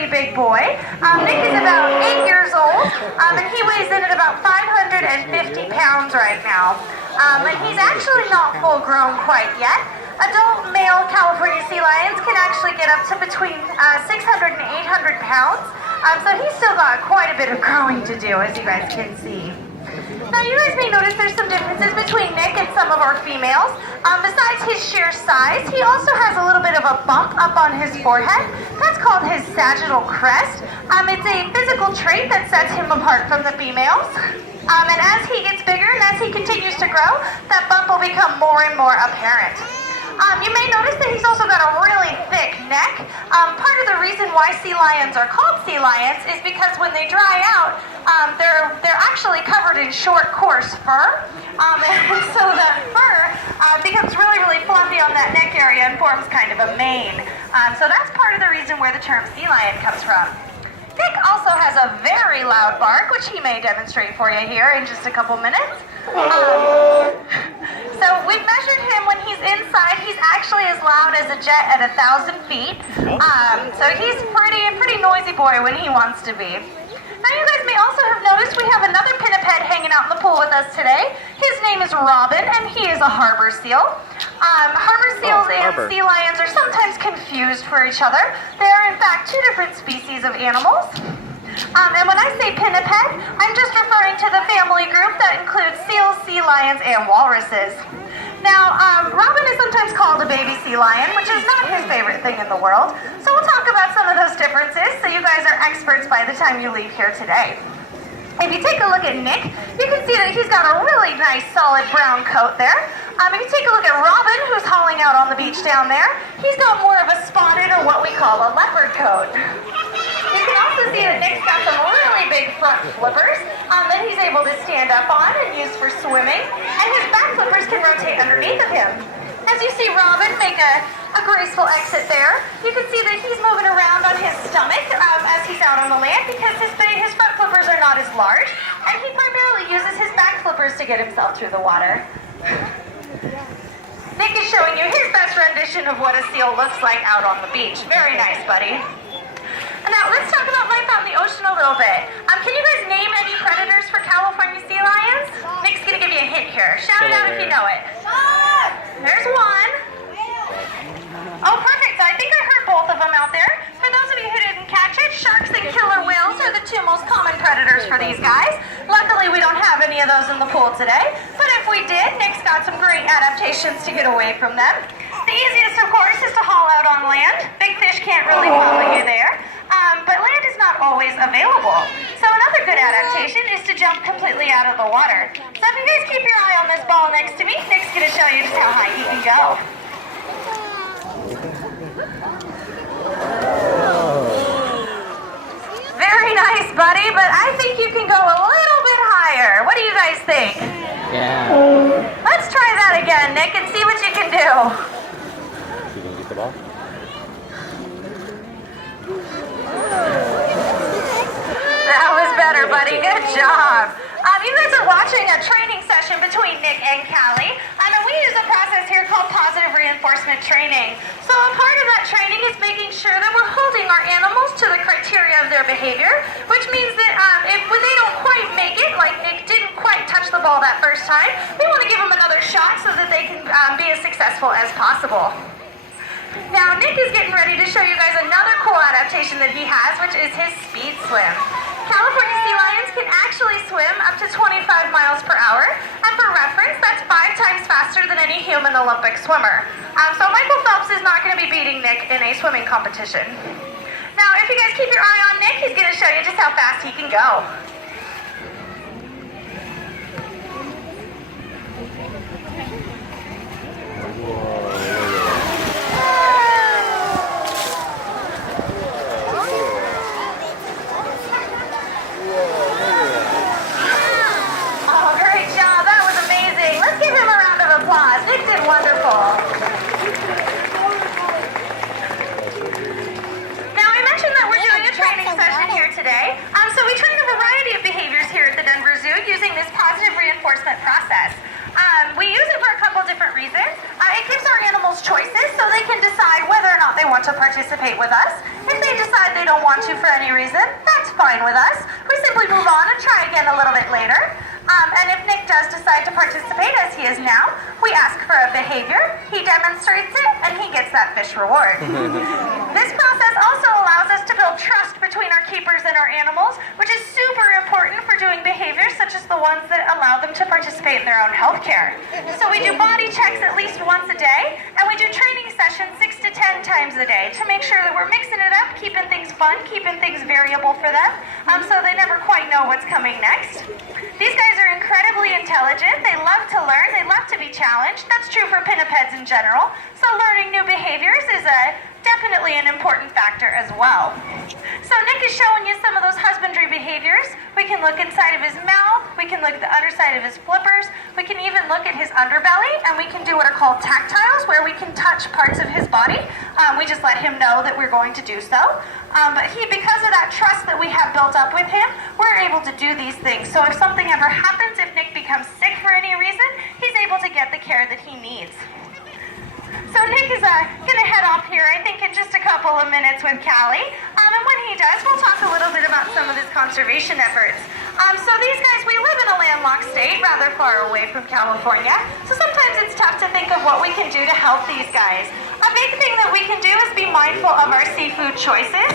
pretty big boy. Nick is about 8 years old, and he weighs in at about 550 pounds right now. And he's actually not full grown quite yet. Adult male California sea lions can actually get up to between 600 and 800 pounds. So he's still got quite a bit of growing to do, as you guys can see. Now you guys may notice there's some differences between Nick and some of our females. Besides his sheer size, he also has a little bit of a bump up on his forehead. That's called his sagittal crest. It's a physical trait that sets him apart from the females. And as he gets bigger and as he continues to grow, that bump will become more and more apparent. You may notice that he's also got a really thick neck. Part of the reason why sea lions are called sea lions is because when they dry out, they're actually covered in short, coarse fur. And so that fur becomes really, really fluffy on that neck area and forms kind of a mane. So that's part of the reason where the term sea lion comes from. Nick also has a very loud bark, which he may demonstrate for you here in just a couple minutes. So we've measured him when he's inside. He's actually as loud as a jet at 1,000 feet. So he's a pretty noisy boy when he wants to be. Now you guys may also have noticed we have another pinniped hanging out in the pool with us today. His name is Robin, and he is a harbor seal. Harbor seals and sea lions are sometimes confused for each other. They are in fact two different species of animals. And when I say pinniped, I'm just referring to the family group that includes seals, sea lions, and walruses. Now, Robin is sometimes called a baby sea lion, which is not his favorite thing in the world. So we'll talk about some of those differences so you guys are experts by the time you leave here today. If you take a look at Nick, you can see that he's got a really nice solid brown coat there. If you take a look at Robin, who's hauling out on the beach down there, he's got more of a spotted or what we call a leopard coat. You can also see that Nick's got some really big front flippers that he's able to stand up on and use for swimming, and his back flippers can rotate underneath of him. As you see Robin make a graceful exit there, you can see that he's moving around on his stomach as he's out on the land because his front flippers are not as large, and he primarily uses his back flippers to get himself through the water. Nick is showing you his best rendition of what a seal looks like out on the beach. Very nice, buddy. Now, let's talk about life out in the ocean a little bit. Can you guys name any predators for California sea lions? Nick's going to give you a hint here. Shout it out if you know it. There's one. Oh, perfect. So I think I heard both of them out there. For those of you who didn't catch it, sharks and killer whales are the two most common predators for these guys. Luckily, we don't have any of those in the pool today. But if we did, Nick's got some great adaptations to get away from them. The easiest, of course, is to haul out on land. Big fish can't really follow you there. But land is not always available. So another good adaptation is to jump completely out of the water. So if you guys keep your eye on this ball next to me, Nick's going to show you just how high he can go. Very nice, buddy, but I think you can go a little bit higher. What do you guys think? Yeah. Let's try that again, Nick, and see what you can do. You can get the ball? That was better, buddy. Good job. You guys are watching a training session between Nick and Callie. And we use a process here called positive reinforcement training. So a part of that training is making sure that we're holding our animals to the criteria of their behavior, which means that if they don't quite make it, like Nick didn't quite touch the ball that first time, we want to give them another shot so that they can be as successful as possible. Now, Nick is getting ready to show you guys another cool adaptation that he has, which is his speed swim. California sea lions can actually swim up to 25 miles per hour, and for reference, that's 5 times faster than any human Olympic swimmer. So Michael Phelps is not going to be beating Nick in a swimming competition. Now, if you guys keep your eye on Nick, he's going to show you just how fast he can go. Process. We use it for a couple different reasons. It gives our animals choices so they can decide whether or not they want to participate with us. If they decide they don't want to for any reason, that's fine with us. We simply move on and try again a little bit later. And if Nick does decide to participate, as he is now, we ask for a behavior, he demonstrates it, and he gets that fish reward. This process also allows us to build trust between our keepers and our animals, which is super important for doing behaviors such as the ones that allow them to participate in their own health care. So we do body checks at least once a day, and we do training sessions 6 to 10 times a day to make sure that we're mixing it up, keeping things fun, keeping things variable for them, so they never quite know what's coming next. These guys are incredibly intelligent. They love to learn. They love to be challenged. That's true for pinnipeds in general. So learning new behaviors is definitely an important factor as well. So Nick is showing you some of those husbandry behaviors. We can look inside of his mouth. We can look at the underside of his flippers. We can even look at his underbelly, and we can do what are called tactiles, where we can touch parts of his body. We just let him know that we're going to do so. But because of that trust that we have built up with him, we're able to do these things. So if something ever happens, if Nick becomes sick for any reason, he's able to get the care that he needs. So Nick is going to head off here, I think, in just a couple of minutes with Callie. And when he does, we'll talk a little bit about some of his conservation efforts. So these guys, we live in a landlocked state, rather far away from California. So sometimes it's tough to think of what we can do to help these guys. A big thing that we can do is be mindful of our seafood choices.